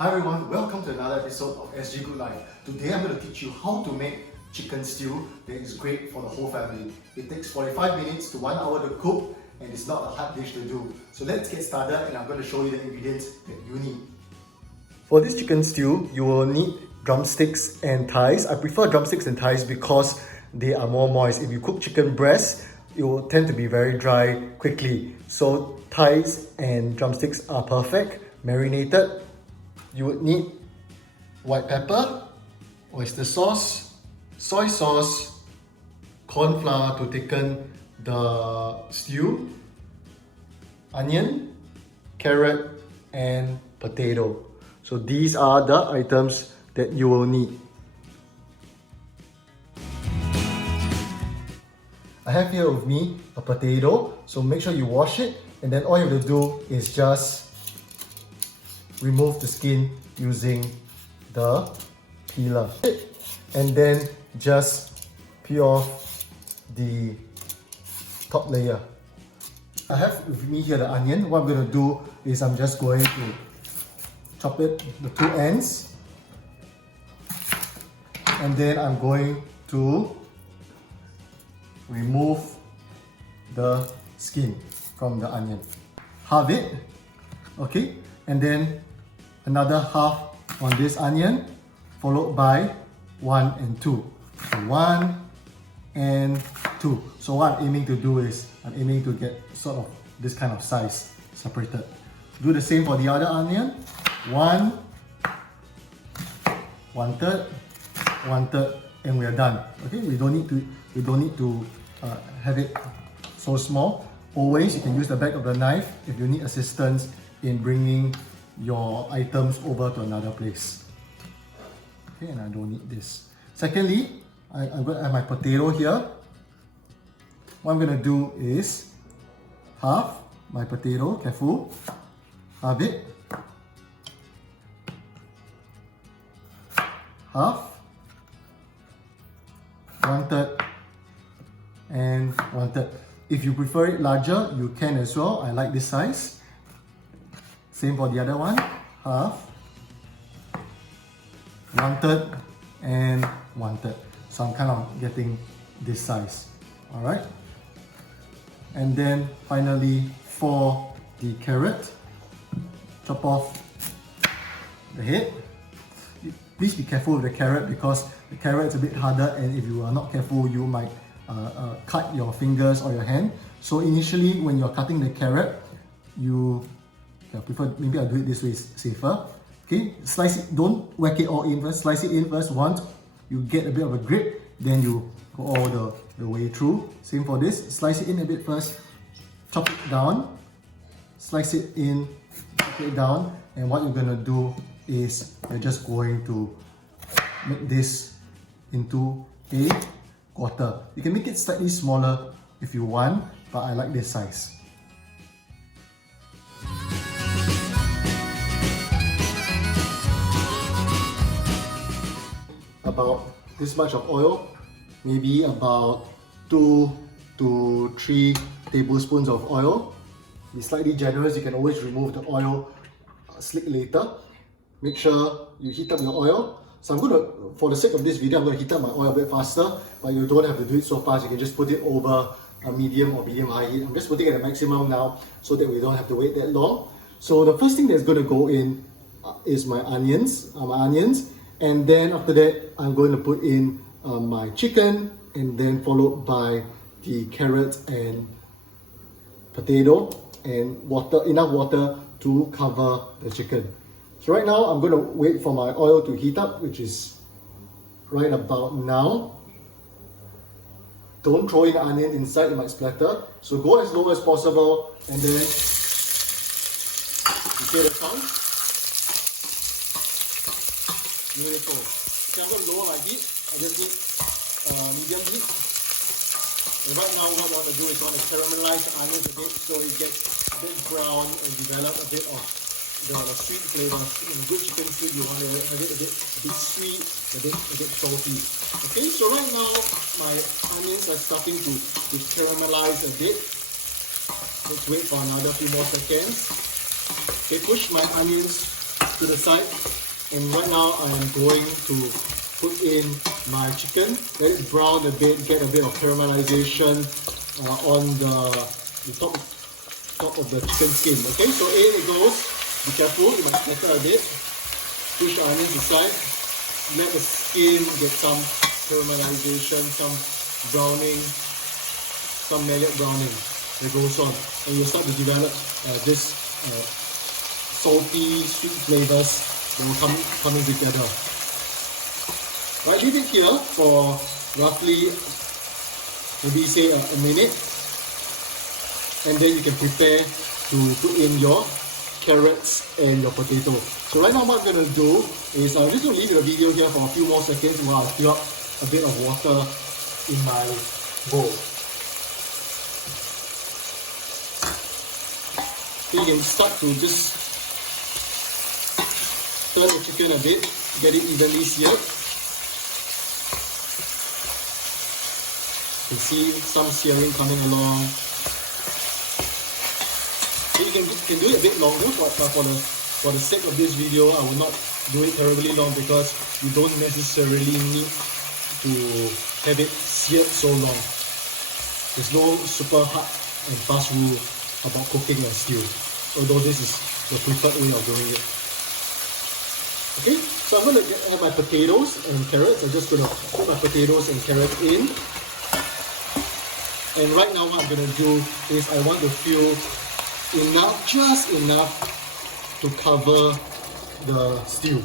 Hi everyone, welcome to another episode of SG Good Life. Today I'm going to teach you how to make chicken stew that is great for the whole family. It takes 45 minutes to 1 hour to cook and it's not a hard dish to do. So let's get started and I'm going to show you the ingredients that you need. For this chicken stew, you will need drumsticks and thighs. I prefer drumsticks and thighs because they are more moist. If you cook chicken breast, it will tend to be very dry quickly. So thighs and drumsticks are perfect, marinated. You would need white pepper, oyster sauce, soy sauce, corn flour to thicken the stew, onion, carrot, and potato. So these are the items that you will need. I have here with me a potato, so make sure you wash it, and then all you have to do is just remove the skin using the peeler, and then just peel off the top layer. I have with me here the onion. What I'm going to do is I'm just going to chop it the two ends, and then I'm going to remove the skin from the onion, halve it, okay, and then another half on this onion, followed by 1 and 2. So 1 and 2. So what I'm aiming to do is, I'm aiming to get sort of this kind of size separated. Do the same for the other onion. 1, 1/3, 1/3, and we are done. Okay, we don't need to have it so small. Always, you can use the back of the knife if you need assistance in bringing your items over to another place. Okay, and I don't need this. Secondly, I'm going to have my potato here. What I'm going to do is half my potato, careful, halve it, half, 1/3, and 1/3. If you prefer it larger, you can as well. I like this size. Same for the other one, half, 1/3, and 1/3. So I'm kind of getting this size, all right? And then finally, for the carrot, chop off the head. Please be careful with the carrot because the carrot is a bit harder, and if you are not careful, you might cut your fingers or your hand. So initially, when you're cutting the carrot, I prefer, maybe I'll do it this way, safer. Okay, slice it, don't whack it all in first, slice it in first. Once you get a bit of a grip, then you go all the way through. Same for this, slice it in a bit first, chop it down, slice it in, chop it down, and what you're gonna do is you're just going to make this into a quarter. You can make it slightly smaller if you want, but I like this size. About this much of oil, maybe about 2 to 3 tablespoons of oil. Be slightly generous, you can always remove the oil slick later. Make sure you heat up your oil. So I'm going to, for the sake of this video, I'm going to heat up my oil a bit faster, but you don't have to do it so fast. You can just put it over a medium or medium-high heat. I'm just putting it at a maximum now so that we don't have to wait that long. So the first thing that's going to go in is my onions, and then after that, I'm going to put in my chicken, and then followed by the carrots and potato, and water, enough water to cover the chicken. So right now, I'm going to wait for my oil to heat up, which is right about now. Don't throw in the onion inside, it might splatter. So go as low as possible, and then you hear the sound? Beautiful. Okay, I'm going to lower my heat. I just need medium heat. And right now, what I want to do is I want to caramelize the onions a bit so it gets a bit brown and develop a bit of the sweet flavors. In good chicken stew, you want to have it a bit sweet, a bit salty. Okay, so right now my onions are starting to caramelize a bit. Let's wait for another few more seconds. Okay, push my onions to the side. And right now I am going to put in my chicken. Let it brown a bit, get a bit of caramelization on the top of the chicken skin. Okay, so in it goes. Be careful, you might scatter a bit. Push the onions aside. Let the skin get some caramelization, some browning, some mellet browning that goes on. And you'll start to develop this salty, sweet flavors that will coming together. Right, leave it here for roughly, maybe say a minute, and then you can prepare to put in your carrots and your potato. So right now what I'm going to do is I'm just going to leave the video here for a few more seconds while I fill up a bit of water in my bowl. So you can start to just turn the chicken a bit, get it evenly seared. You can see some searing coming along. So you can do it a bit longer, but for the sake of this video, I will not do it terribly long because you don't necessarily need to have it seared so long. There's no super hard and fast rule about cooking a stew, although this is the preferred way of doing it. Okay, so I'm going to add my potatoes and carrots. I'm just going to put my potatoes and carrots in. And right now what I'm going to do is I want to fill enough, just enough to cover the stew.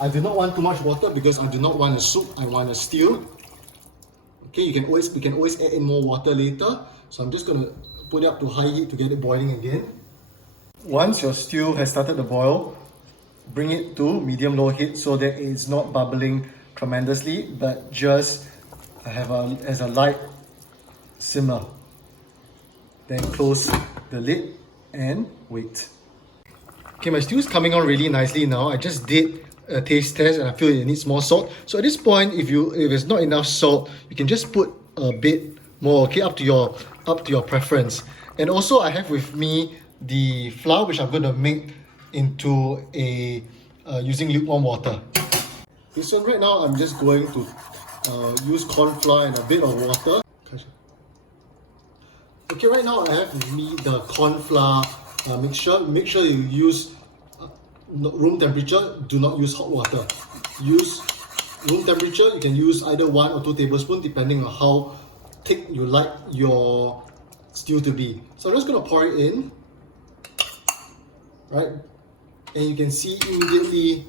I do not want too much water because I do not want a soup, I want a stew. Okay, we can always add in more water later. So I'm just going to put it up to high heat to get it boiling again. Once your stew has started to boil, bring it to medium-low heat so that it's not bubbling tremendously, but just as a light simmer. Then close the lid and wait. Okay, my stew is coming on really nicely now. I just did a taste test and I feel it needs more salt. So at this point, if it's not enough salt, you can just put a bit more. Okay, up to your preference. And also, I have with me the flour, which I'm going to make into a using lukewarm water. Okay, so right now I'm just going to use corn flour and a bit of water. Okay, right now I have with me the corn flour mixture. Make sure you use room temperature. Do not use hot water. Use room temperature. You can use either 1 or 2 tablespoons depending on how thick you like your stew to be. So I'm just going to pour it in. Right, and you can see immediately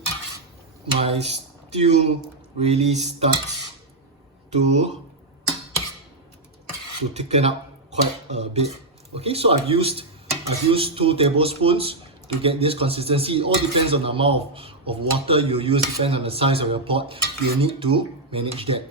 my stew really starts to thicken up quite a bit. Okay, so I've used 2 tablespoons to get this consistency. It all depends on the amount of water you use, depends on the size of your pot. You need to manage that.